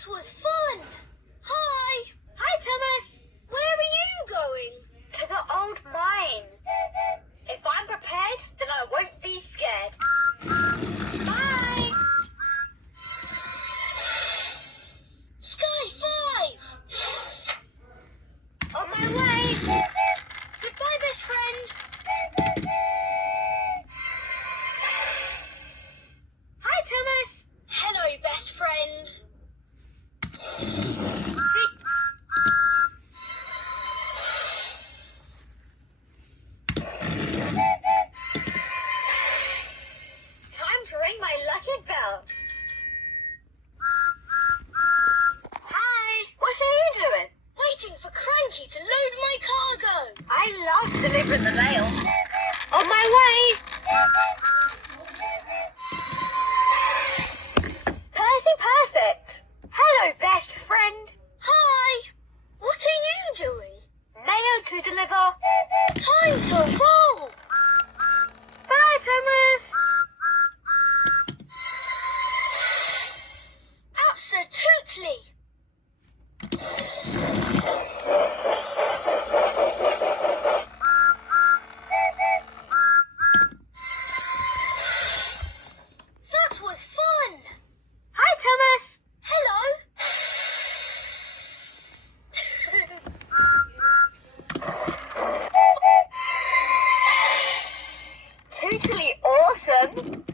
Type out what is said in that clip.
That was fun. Hi. Hi, Thomas. Where are you going? To the old mine. If I'm prepared, then I won't be scared. Bye. Sky 5. On my way. Goodbye, best friend. Hi, Thomas. Hello, best friend. Time to ring my lucky bell. Hi. What are you doing? Waiting for Cranky to load my cargo. I love delivering the mail. On my way. Percy Perfect. Hello, best friend. Hi. What are you doing? Mail to deliver. Time to roll. Bye, Thomas. Absolutely. That was fun. Hi, Thomas. Hello. Totally awesome.